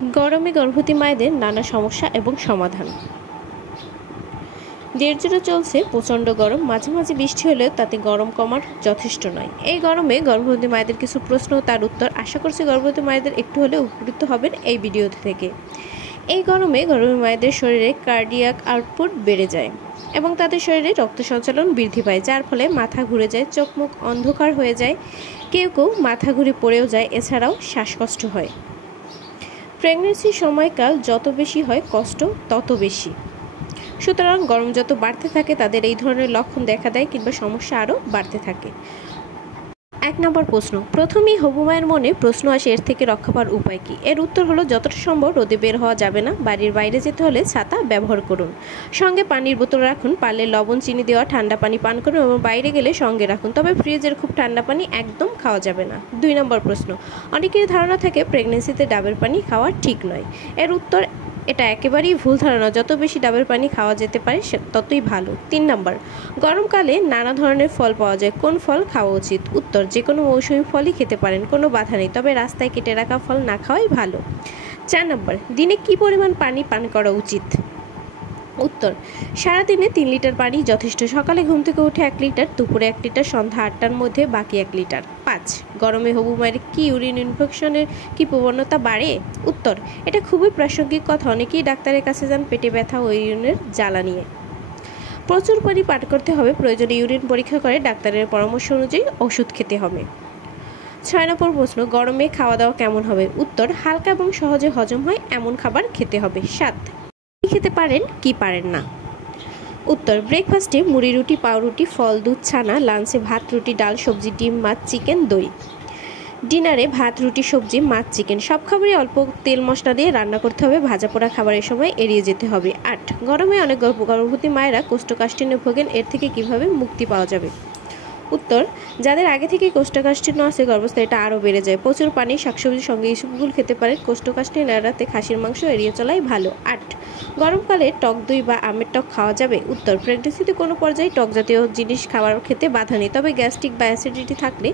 গরমে গর্ভবতী মায়েদের নানা সমস্যা এবং সমাধান। দেড় জুড়ে চলছে প্রচণ্ড গরম, মাঝে মাঝে বৃষ্টি হলেও তাতে গরম কমার যথেষ্ট নয়। এই গরমে গর্ভবতী মায়েদের কিছু প্রশ্ন ও তার উত্তর আশা করছি গর্ভবতী মায়েদের একটু হলেও উপকৃত হবেন এই ভিডিও থেকে। এই গরমে গর্ভবতী মায়েদের শরীরে কার্ডিয়াক আউটপুট বেড়ে যায় এবং তাদের শরীরে রক্ত সঞ্চালন বৃদ্ধি পায়, যার ফলে মাথা ঘুরে যায়, চোখ মুখ অন্ধকার হয়ে যায়, কেউ কেউ মাথা ঘুরে পড়েও যায়। এছাড়াও শ্বাসকষ্ট হয়। প্রেগনেন্সির সময়কাল যত বেশি হয় কষ্ট তত বেশি। সুতরাং গরম যত বাড়তে থাকে তাদের এই ধরনের লক্ষণ দেখা দেয় কিংবা সমস্যা আরও বাড়তে থাকে। 1 নম্বর প্রশ্ন। প্রথমেই হবু মায়ের মনে প্রশ্ন আসে, এর থেকে রক্ষা পাওয়ার উপায় কী? এর উত্তর হলো যতটা সম্ভব রোদে বের হওয়া যাবে না, বাড়ির বাইরে যেতে হলে ছাতা ব্যবহার করুন, সঙ্গে পানির বোতল রাখুন, পারলে লবণ চিনি দেওয়া ঠান্ডা পানি পান করুন এবং বাইরে গেলে সঙ্গে রাখুন, তবে ফ্রিজের খুব ঠান্ডা পানি একদম খাওয়া যাবে না। 2 নম্বর প্রশ্ন। অনেকের ধারণা থাকে প্রেগনেন্সিতে ডাবের পানি খাওয়া ঠিক নয়। এর উত্তর এটা একেবারেই ভুল ধারণা, যত বেশি ডাবের পানি খাওয়া যেতে পারে ততই ভালো। 3 নম্বর। গরমকালে নানা ধরনের ফল পাওয়া যায়, কোন ফল খাওয়া উচিত? উত্তর যে কোনো মৌসুমী ফলই খেতে পারেন, কোনো বাধা নেই, তবে রাস্তায় কেটে রাখা ফল না খাওয়াই ভালো। 4 নম্বর। দিনে কি পরিমাণ পানি পান করা উচিত? উত্তর সারাদিনে 3 লিটার পানি যথেষ্ট। সকালে ঘুম থেকে উঠে 1 লিটার, দুপুরে 1 লিটার, সন্ধ্যা 8টার মধ্যে বাকি 1 লিটার। 5 গরমে হবু মায়ের কি ইউরিন ইনফেকশনের কি প্রবণতা বাড়ে? উত্তর এটা খুবই প্রাসঙ্গিক কথা, অনেকেই ডাক্তারের কাছে যান পেটে ব্যথা ও ইউরিনের জ্বালা নিয়ে। প্রচুর পানি পান করতে হবে, প্রয়োজনে ইউরিন পরীক্ষা করে ডাক্তারের পরামর্শ অনুযায়ী ওষুধ খেতে হবে। 6 নম্বর প্রশ্ন। গরমে খাওয়া দাওয়া কেমন হবে? উত্তর হালকা এবং সহজে হজম হয় এমন খাবার খেতে হবে। 7 খেতে পারেন কি পারেন না? উত্তর ব্রেকফাস্টে মুড়ি রুটি, পাউরুটি, ফল, দুধ, ছানা, লাঞ্চে ভাত, রুটি, ডাল, সবজি, ডিম, মাছ, চিকেন, দই, ডিনারে ভাত, রুটি, সবজি, মাছ, চিকেন। সব খাবারই অল্প তেল মশলা দিয়ে রান্না করতে হবে, ভাজা পোড়া খাবারের সময় এড়িয়ে যেতে হবে। 8 গরমে অনেক গর্ভবতী মায়েরা কোষ্ঠকাঠিন্যে ভোগেন, এর থেকে কিভাবে মুক্তি পাওয়া যাবে? উত্তর যাদের আগে থেকে কোষ্ঠকাঠিন্য আছে গর্ভস্থলে এটা আরও বেড়ে যায়। প্রচুর পানি, শাকসবজির সঙ্গে ইসবগুল খেতে পারেন, কোষ্ঠকাঠিন্য এড়াতে খাসির মাংস এড়িয়ে চলাই ভালো। 8 গরমকালে টক দই বা আমের টক খাওয়া যাবে? উত্তর প্রেগনেন্সিতে কোনো পর্যায়ে টক জাতীয় জিনিস খাবার খেতে বাধা নেই, তবে গ্যাস্ট্রিক বা অ্যাসিডিটি থাকলে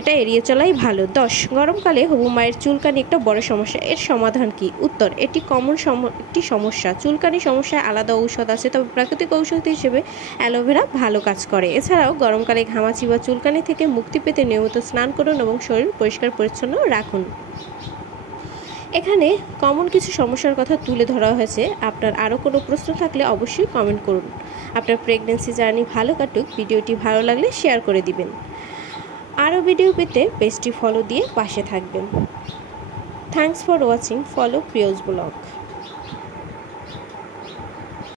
এটা এড়িয়ে চলাই ভালো। 10 গরমকালে হবু মায়ের চুলকানি একটা বড় সমস্যা, এর সমাধান কি? উত্তর এটি কমন একটি সমস্যা। চুলকানি সমস্যায় আলাদা ঔষধ আছে, তবে প্রাকৃতিক ঔষধ হিসেবে অ্যালোভেরা ভালো কাজ করে। এছাড়াও গরমকালে ঘামাচি বা চুলকানি থেকে মুক্তি পেতে নিয়মিত স্নান করুন এবং শরীর পরিষ্কার পরিচ্ছন্ন রাখুন। এখানে কমন কিছু সমস্যার কথা তুলে ধরা হয়েছে। আপনার আরও কোনো প্রশ্ন থাকলে অবশ্যই কমেন্ট করুন। আপনার প্রেগনেন্সি জার্নি ভালো কাটুক। ভিডিওটি ভালো লাগলে শেয়ার করে দিবেন। আরও ভিডিও পেতে পেজটি ফলো দিয়ে পাশে থাকবেন। Thanks for watching. ফলো প্রিয়স ব্লগ।